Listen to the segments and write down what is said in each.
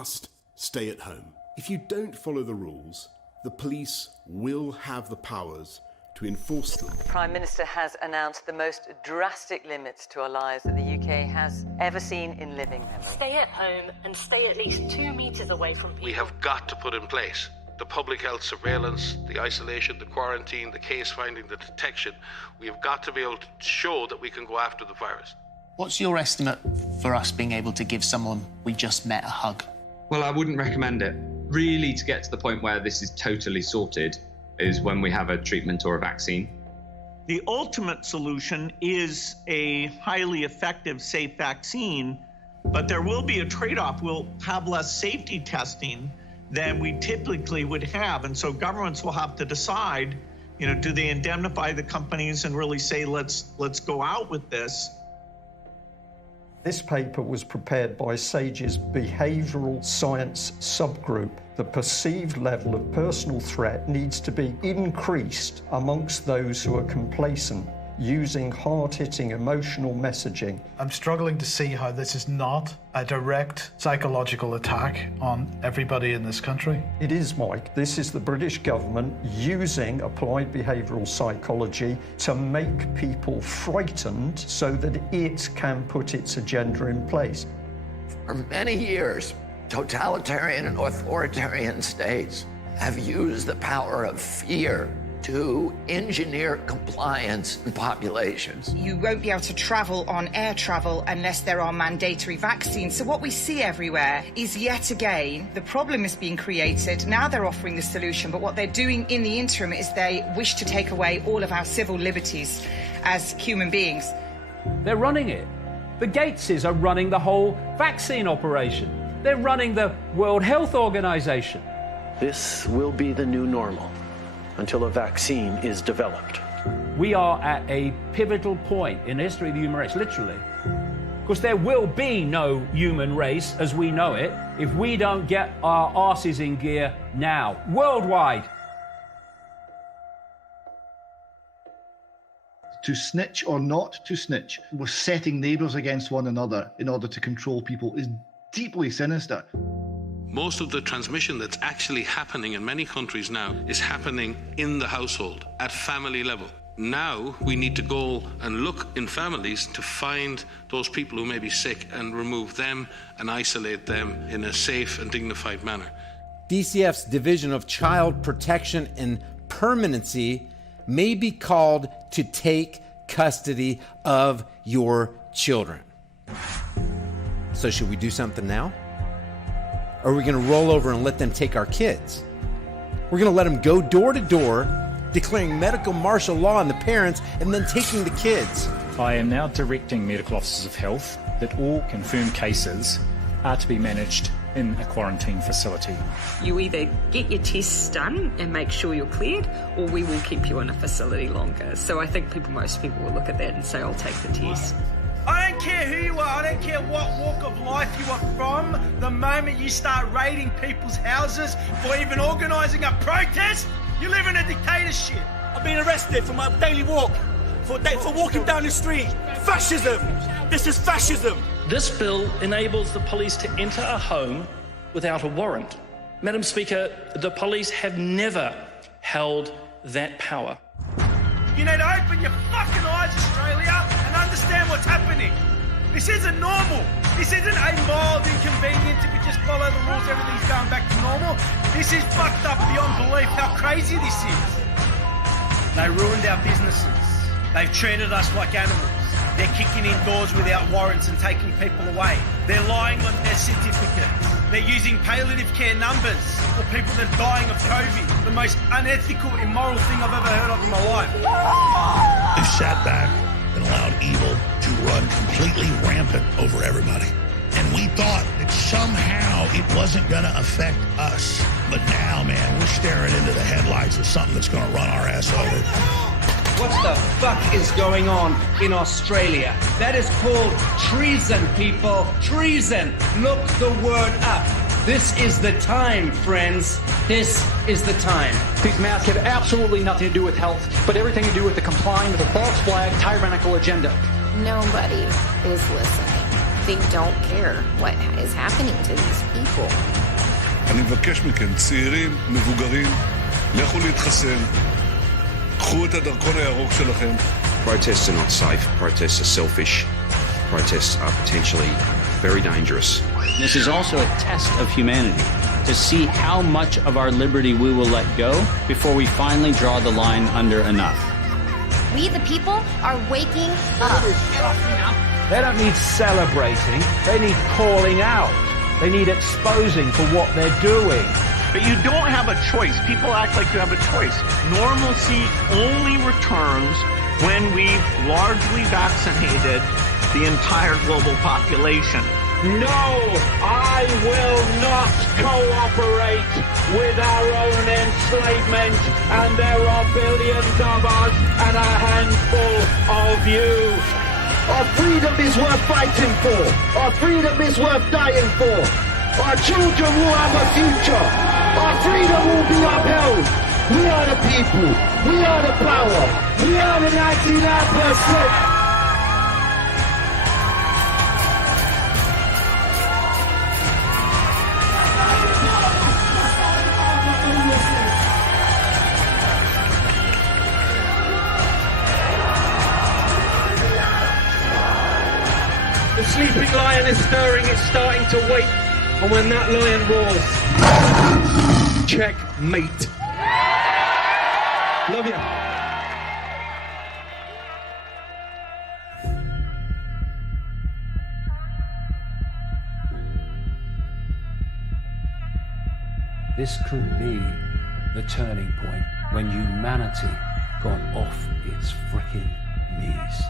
must stay at home. If you don't follow the rules, the police will have the powers to enforce them. The Prime Minister has announced the most drastic limits to our lives that the UK has ever seen in living memory. Stay at home and stay at least 2 meters away from people. We have got to put in place the public health surveillance, the isolation, the quarantine, the case finding, the detection. We have got to be able to show that we can go after the virus. What's your estimate for us being able to give someone we just met a hug? Well, I wouldn't recommend it. Really, to get to the point where this is totally sorted is when we have a treatment or a vaccine. The ultimate solution is a highly effective, safe vaccine, but there will be a trade-off. We'll have less safety testing than we typically would have. And so governments will have to decide, do they indemnify the companies and really say, let's go out with this? This paper was prepared by SAGE's behavioural science subgroup. The perceived level of personal threat needs to be increased amongst those who are complacent, using hard-hitting emotional messaging. I'm struggling to see how this is not a direct psychological attack on everybody in this country. It is, Mike. This is the British government using applied behavioural psychology to make people frightened so that it can put its agenda in place. For many years, totalitarian and authoritarian states have used the power of fear to engineer compliance in populations. You won't be able to travel on air travel unless there are mandatory vaccines. So what we see everywhere is, yet again, the problem is being created. Now they're offering the solution, but what they're doing in the interim is they wish to take away all of our civil liberties as human beings. They're running it. The Gateses are running the whole vaccine operation. They're running the World Health Organization. This will be the new normal until a vaccine is developed. We are at a pivotal point in the history of the human race, literally. Because there will be no human race as we know it if we don't get our asses in gear now, worldwide. To snitch or not to snitch, we're setting neighbours against one another in order to control people is deeply sinister. Most of the transmission that's actually happening in many countries now is happening in the household, at family level. Now we need to go and look in families to find those people who may be sick and remove them and isolate them in a safe and dignified manner. DCF's Division of Child Protection and Permanency may be called to take custody of your children. So should we do something now? Or are we going to roll over and let them take our kids? We're going to let them go door to door, declaring medical martial law on the parents, and then taking the kids. I am now directing medical officers of health that all confirmed cases are to be managed in a quarantine facility. You either get your tests done and make sure you're cleared, or we will keep you in a facility longer. So I think most people will look at that and say, I'll take the test. I don't care who you are, I don't care what walk of life you are from. The moment you start raiding people's houses or even organising a protest, you live in a dictatorship. I've been arrested for my daily walk, for walking down the street. Fascism! This is fascism! This bill enables the police to enter a home without a warrant. Madam Speaker, the police have never held that power. You need to open your fucking eyes, Australia, and understand what's happening. This isn't normal. This isn't a mild inconvenience. If we just follow the rules, everything's going back to normal. This is fucked up beyond belief how crazy this is. They ruined our businesses. They've treated us like animals. They're kicking in doors without warrants and taking people away. They're lying on their certificates. They're using palliative care numbers for people that are dying of COVID. The most unethical, immoral thing I've ever heard of in my life. They sat back and allowed evil to run completely rampant over everybody. And we thought that somehow it wasn't going to affect us. But now, man, we're staring into the headlights of something that's going to run our ass over. What the fuck is going on in Australia? That is called treason, people. Treason. Look the word up. This is the time, friends. This is the time. These masks have absolutely nothing to do with health, but everything to do with the complying with a false flag, tyrannical agenda. Nobody is listening. they don't care what is happening to these people. אני מבקש מכם, צעירים, מבוגרים, לכו להתחסן, קחו את הדרכון הירוק שלכם. Protests are not safe. Protests are selfish. Protests are potentially very dangerous. This is also a test of humanity, to see how much of our liberty we will let go before we finally draw the line under enough. We, the people, are waking up. They don't need celebrating, they need calling out. They need exposing for what they're doing. But you don't have a choice. People act like you have a choice. Normalcy only returns when we've largely vaccinated the entire global population. No, I will not cooperate with our own enslavement, and there are billions of us and a handful of you. Our freedom is worth fighting for. Our freedom is worth dying for. Our children will have a future. Our freedom will be upheld. We are the people. We are the power. We are the 99%. The sleeping lion is stirring, it's starting to wake. And when that lion roars, checkmate. Love you. This could be the turning point when humanity got off its frickin' knees.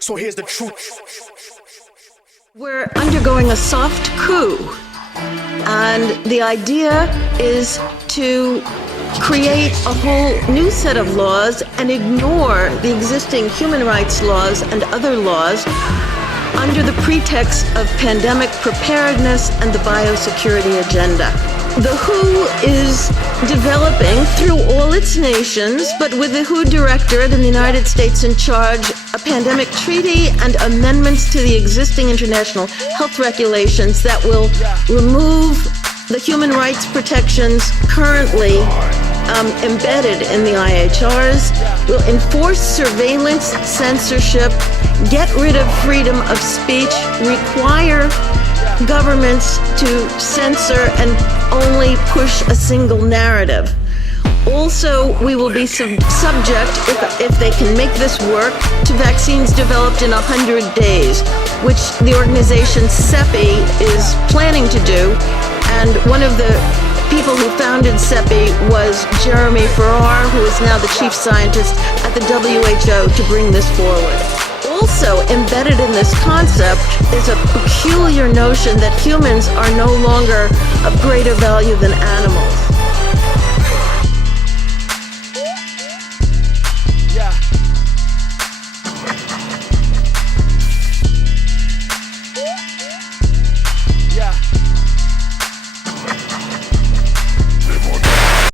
So here's the truth. We're undergoing a soft coup, and the idea is to create a whole new set of laws and ignore the existing human rights laws and other laws under the pretext of pandemic preparedness and the biosecurity agenda. The WHO is developing through all its nations, but with the WHO Directorate and the United States in charge, a pandemic treaty and amendments to the existing international health regulations that will remove the human rights protections currently embedded in the IHRs, will enforce surveillance, censorship, get rid of freedom of speech, require governments to censor and only push a single narrative. Also, we will be subject, if they can make this work, to vaccines developed in 100 days, which the organization CEPI is planning to do. And one of the people who founded CEPI was Jeremy Farrar, who is now the chief scientist at the WHO, to bring this forward. Also embedded in this concept is a peculiar notion that humans are no longer of greater value than animals.